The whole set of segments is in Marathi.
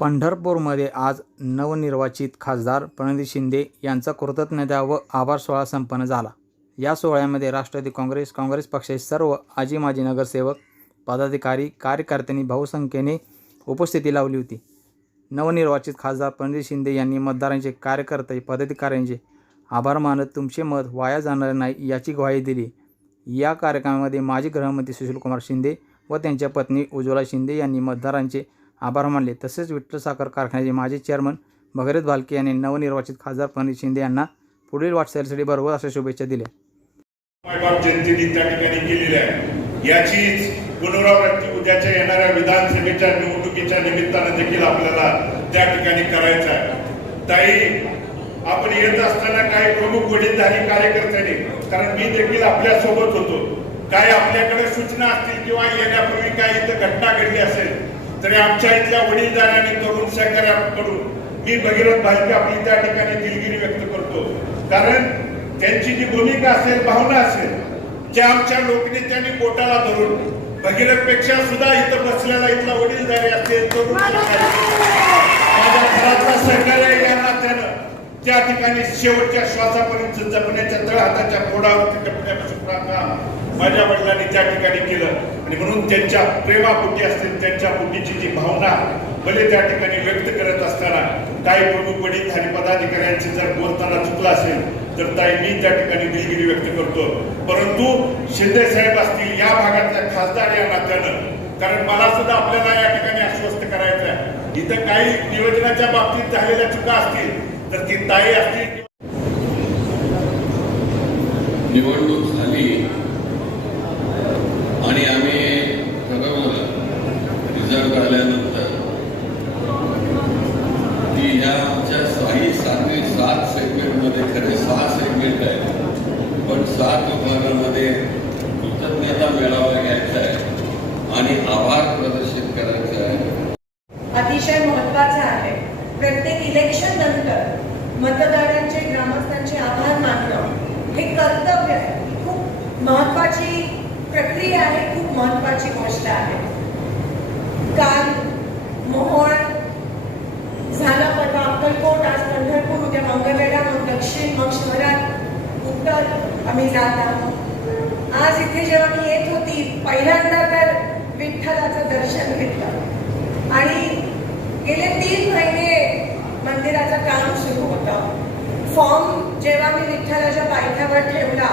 पंढरपूरमध्ये आज नवनिर्वाचित खासदार प्रणिती शिंदे यांचा कृतज्ञता व आभार सोहळा संपन्न झाला. या सोहळ्यामध्ये राष्ट्रवादी काँग्रेस काँग्रेस पक्षाचे सर्व आजी माजी नगरसेवक पदाधिकारी कार्यकर्त्यांनी बहुसंख्येने उपस्थिती लावली होती. नवनिर्वाचित खासदार प्रणिती शिंदे यांनी मतदारांचे कार्यकर्ते पदाधिकाऱ्यांचे आभार मानत तुमचे मत वाया जाणार नाही याची ग्वाही दिली. या कार्यक्रमामध्ये माजी गृहमंत्री सुशीलकुमार शिंदे व त्यांच्या पत्नी उज्ज्वला शिंदे यांनी मतदारांचे आभार मानले. तसेच विठ्ठल साखर कारखान्याचे माजी चेअरमन भगीरथ भालके यांनी नवनिर्वाचित खासदार प्रणित शिंदे यांना पुढील वाटचालीसाठी बरोबर अशा शुभेच्छा दिल्या. जनतेने त्या ठिकाणी केलेली आहे. याचीच पुनरावृत्ती उद्याच्या येणाऱ्या विधानसभेच्या निवडणुकीच्या निमित्तानं देखील आपल्याला त्या ठिकाणी करायचं आहे. ताई आपण येत असताना काही प्रमुख वडीलधारी कार्यकर्त्यांनी कारण मी देखील आपल्यासोबत होतो काय आपल्याकडे सूचना असतील किंवा येण्यापूर्वी काही इथं घटना घडली असेल तरी आमच्या इथल्या वडीलधाऱ्या आणि तरुण सहकार्याकडून मी भगीरथ भालके आपली त्या ठिकाणी दिलगिरी व्यक्त करतो. कारण त्यांची जी भूमिका असेल भावना असेल त्या आमच्या लोकनेत्यांनी पोटाला धरून भगीरथपेक्षा सुद्धा इथं बसलेला इथला वडीलधारी असेल तरुण माझ्या घरातला सहकार्य या नात्यानं त्या ठिकाणी शेवटच्या श्वासापर्यंत जपण्याच्या तळहाताच्या पोडावरती टपण्यापासून काम माझ्या वडिलांनी त्या ठिकाणी केलं. आणि म्हणून त्यांच्या प्रेमापोटी असतील त्यांच्या पोटीची जी भावना भले त्या ठिकाणी व्यक्त करत असताना काही प्रमुख वडीलधारी पदाधिकाऱ्यांचे जर बोलताना चुकलं असेल तर ताई मी त्या ठिकाणी दिलगिरी व्यक्त करतो. परंतु शिंदे साहेब असतील या भागातल्या खासदार या नात्यानं कारण मला सुद्धा आपल्याला या ठिकाणी आश्वस्त करायचं आहे. इथं काही नियोजनाच्या बाबतीत झालेल्या चुका असतील तर ती ताई असतील निवडणूक झाली आणि आम्ही ठरवलं रिझल्ट आल्यानंतर की ह्या आमच्या साही सातवी सात सेगमेंटमध्ये खरे सहा सेगमेंट आहेत पण सात विभागामध्ये कृतज्ञता मेळावा घ्यायचा आहे आणि आभार प्रदर्शित करायचा आहे. अतिशय महत्वाचं आहे. प्रत्येक इलेक्शन नंतर मतदारांचे ग्रामस्थांचे आभार मानणं हे कर्तव्य आहे. खूप महत्वाची प्रक्रिया आहे खूप महत्वाची गोष्ट आहे काल मोहोळ झाला परवा अक्कलकोट आज पंढरपूर उद्या मंगळवेढा मग दक्षिण मग शहरात उत्तर आम्ही जात आहोत. आज इथे जेव्हा मी येत होती पहिल्यांदा तर विठ्ठलाचं दर्शन घेतलं. आणि गेले तीन महिने मंदिराचं काम सुरू होतं. फॉर्म जेव्हा मी विठ्ठलाच्या पायथ्यावर ठेवला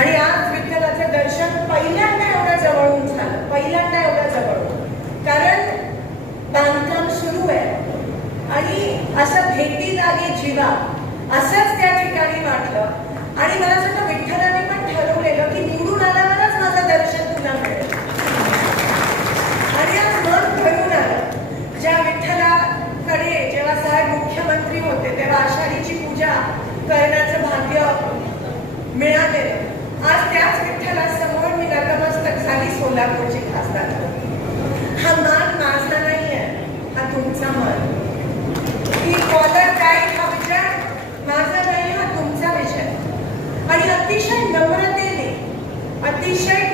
आणि आज विठ्ठलाचं दर्शन पहिल्यांदा एवढं जवळून झालं पहिल्यांदा एवढं जवळून कारण बांधकाम सुरू आहे आणि असं शिवा. असंच त्या ठिकाणी वाटलं. आणि मला असं विठ्ठलाने पण ठरवलेलं की निवडून आल्यावरच माझं दर्शन तुला मिळेल. आणि आज मन भरून आलं. ज्या विठ्ठलाकडे जेव्हा साहेब मुख्यमंत्री होते तेव्हा आषाढीची पूजा करण्याचं भाग्य मिळालेलं आज त्याच विठ्ठलासमोर मी नतमस्तक झाली सोलापूरची खासदार. हा मान माझा नाही आहे हा तुमचा मान ही कॉलर काय हा विचार माझा नाही हा तुमचा विषय आणि